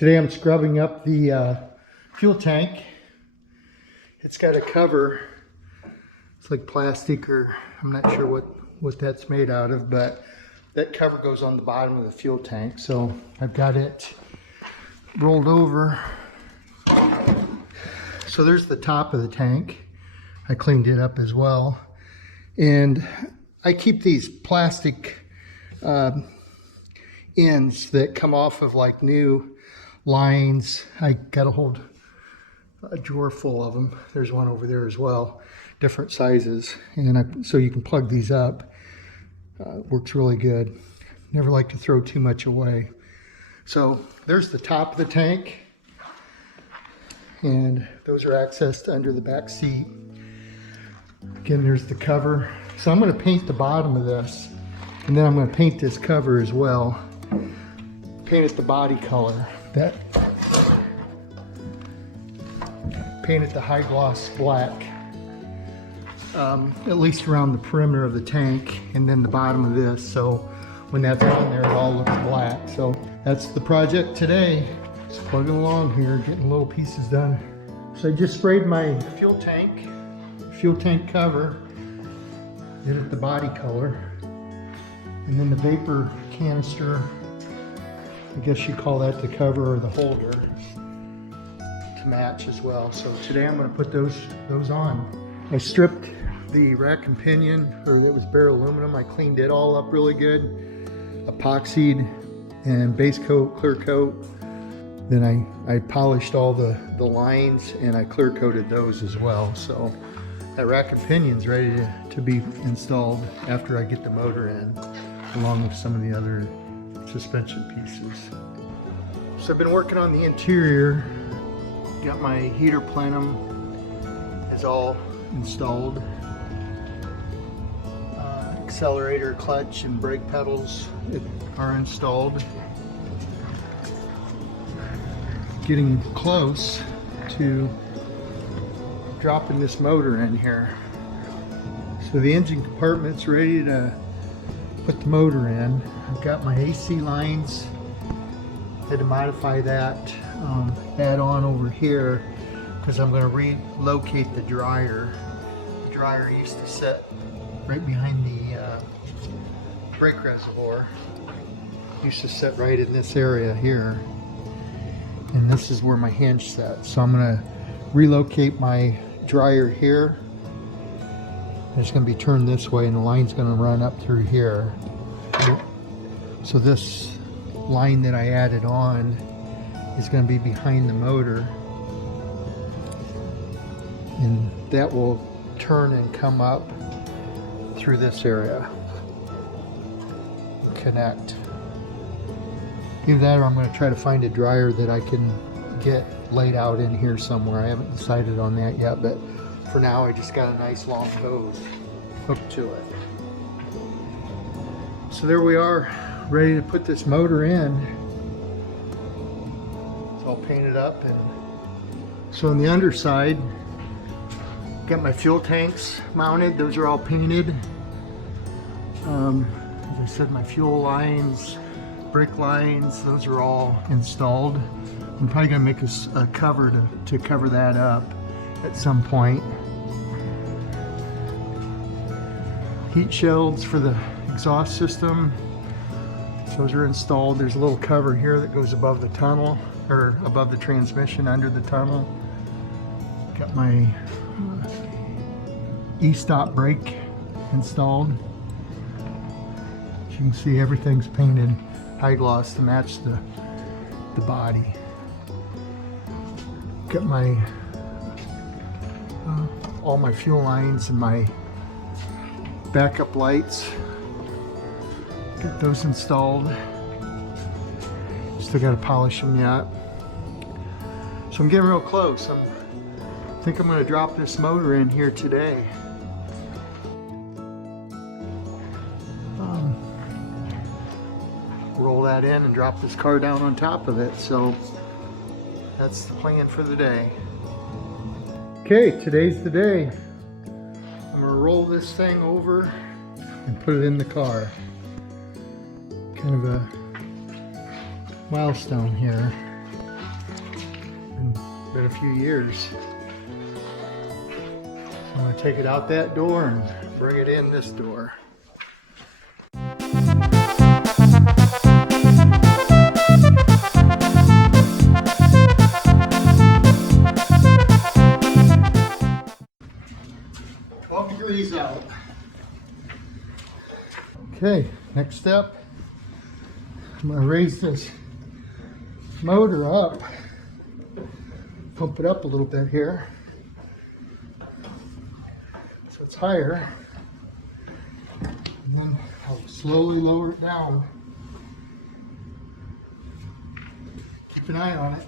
Today I'm scrubbing up the fuel tank. It's got a cover. It's like plastic, or I'm not sure what that's made out of, but that cover goes on the bottom of the fuel tank. So I've got it rolled over. So there's the top of the tank. I cleaned it up as well. And I keep these plastic ends that come off of like new lines. I got a drawer full of them. There's one over there as well, different sizes, and so you can plug these up. Works really good. Never like to throw too much away. So there's the top of the tank, and those are accessed under the back seat. Again, there's the cover. So I'm going to paint the bottom of this, and then I'm going to paint this cover as well. Paint it the body color. Paint it the high gloss black, at least around the perimeter of the tank, and then the bottom of this. So when that's on there, it all looks black. So that's the project today. Just plugging along here, getting little pieces done. So I just sprayed my fuel tank cover, did it the body color, and then the vapor canister. I guess you call that the cover or the holder, to match as well. So today I'm going to put those on. I stripped the rack and pinion, or it was bare aluminum. I cleaned it all up really good, epoxied and base coat, clear coat. Then I polished all the lines, and I clear coated those as well. So that rack and pinion's ready to be installed after I get the motor in, along with some of the other suspension pieces. So I've been working on the interior. Got my heater plenum is all installed. Accelerator, clutch, and brake pedals are installed. Getting close to dropping this motor in here. So the engine compartment's ready to put the motor in. I've got my AC lines. Had to modify that, add on over here, because I'm going to relocate the dryer. The dryer used to sit right behind the brake reservoir. Used to sit right in this area here, and this is where my hinge sat. So I'm going to relocate my dryer here. It's going to be turned this way, and the line's going to run up through here. So this line that I added on is going to be behind the motor, and that will turn and come up through this area, connect. Either that, or I'm going to try to find a dryer that I can get laid out in here somewhere. I haven't decided on that yet, but for now I just got a nice long hose hooked to it. So there we are, ready to put this motor in. It's all painted up, and so on the underside, got my fuel tanks mounted. Those are all painted. As I said, my fuel lines, brake lines, those are all installed. I'm probably gonna make a cover to cover that up at some point. Heat shields for the exhaust system. Those are installed. There's a little cover here that goes above the tunnel, or above the transmission under the tunnel. Got my e-stop brake installed. As you can see, everything's painted high gloss to match the body. Got my all my fuel lines and my backup lights. Get those installed. Still got to polish them yet. So I'm getting real close. I think I'm going to drop this motor in here today. Roll that in and drop this car down on top of it. So that's the plan for the day. Okay, today's the day. I'm going to roll this thing over and put it in the car. Kind of a milestone here. Been a few years. I'm going to take it out that door and bring it in this door. Degrees out. Okay, next step. I'm going to raise this motor up, pump it up a little bit here so it's higher, and then I'll slowly lower it down. Keep an eye on it.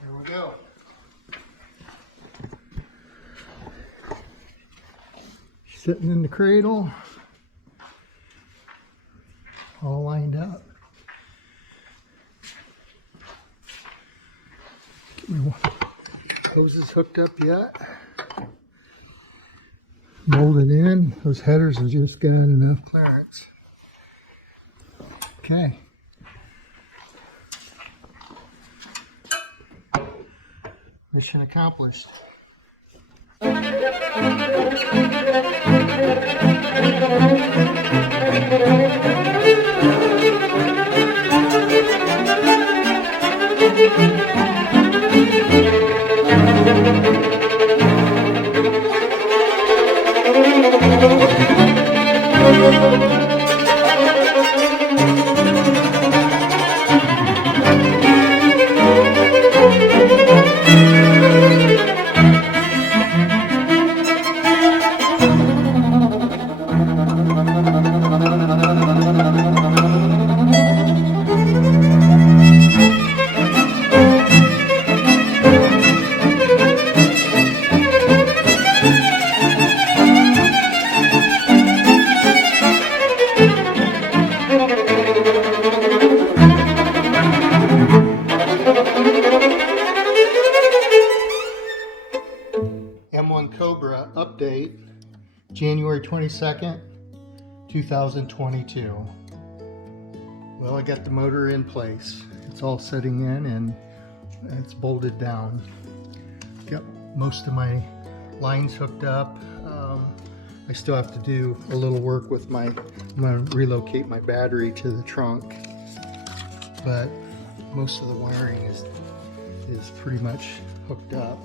There we go. Sitting in the cradle, all lined up. Get my hoses hooked up yet. Molded in. Those headers have just got enough clearance. Okay. Mission accomplished. M-1 COBRA update, January 22nd, 2022. Well, I got the motor in place. It's all setting in and it's bolted down. Got most of my lines hooked up. I still have to do a little work with I'm going to relocate my battery to the trunk, but most of the wiring is pretty much hooked up.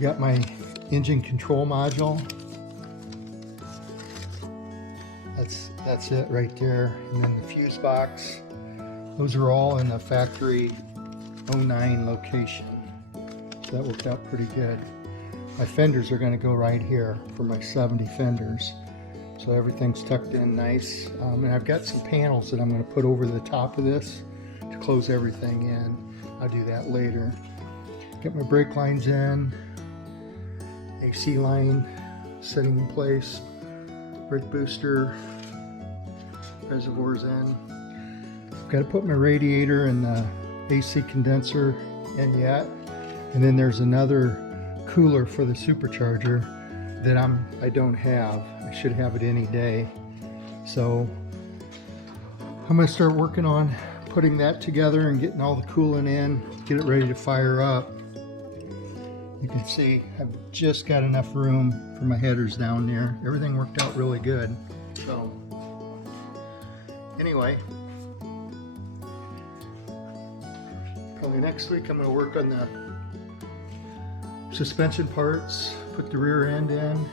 Got my engine control module. That's it right there. And then the fuse box. Those are all in the factory 09 location. So that worked out pretty good. My fenders are going to go right here for my 70 fenders. So everything's tucked in nice. And I've got some panels that I'm going to put over the top of this to close everything in. I'll do that later. Get my brake lines in, AC line setting in place, brake booster, reservoirs in. I've got to put my radiator and the AC condenser in yet. And then there's another cooler for the supercharger that I don't have. I should have it any day. So I'm going to start working on putting that together and getting all the coolant in, get it ready to fire up. You can see I've just got enough room for my headers down there. Everything worked out really good. So anyway, probably next week I'm going to work on the suspension parts, put the rear end in,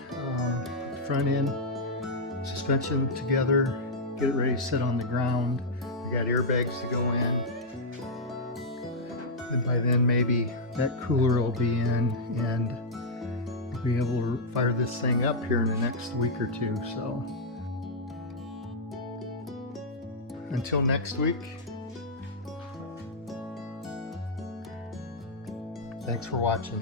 front end suspension together, get it ready to sit on the ground. I got airbags to go in, and by then maybe that cooler will be in and I'll be able to fire this thing up here in the next week or two. So until next week, thanks for watching.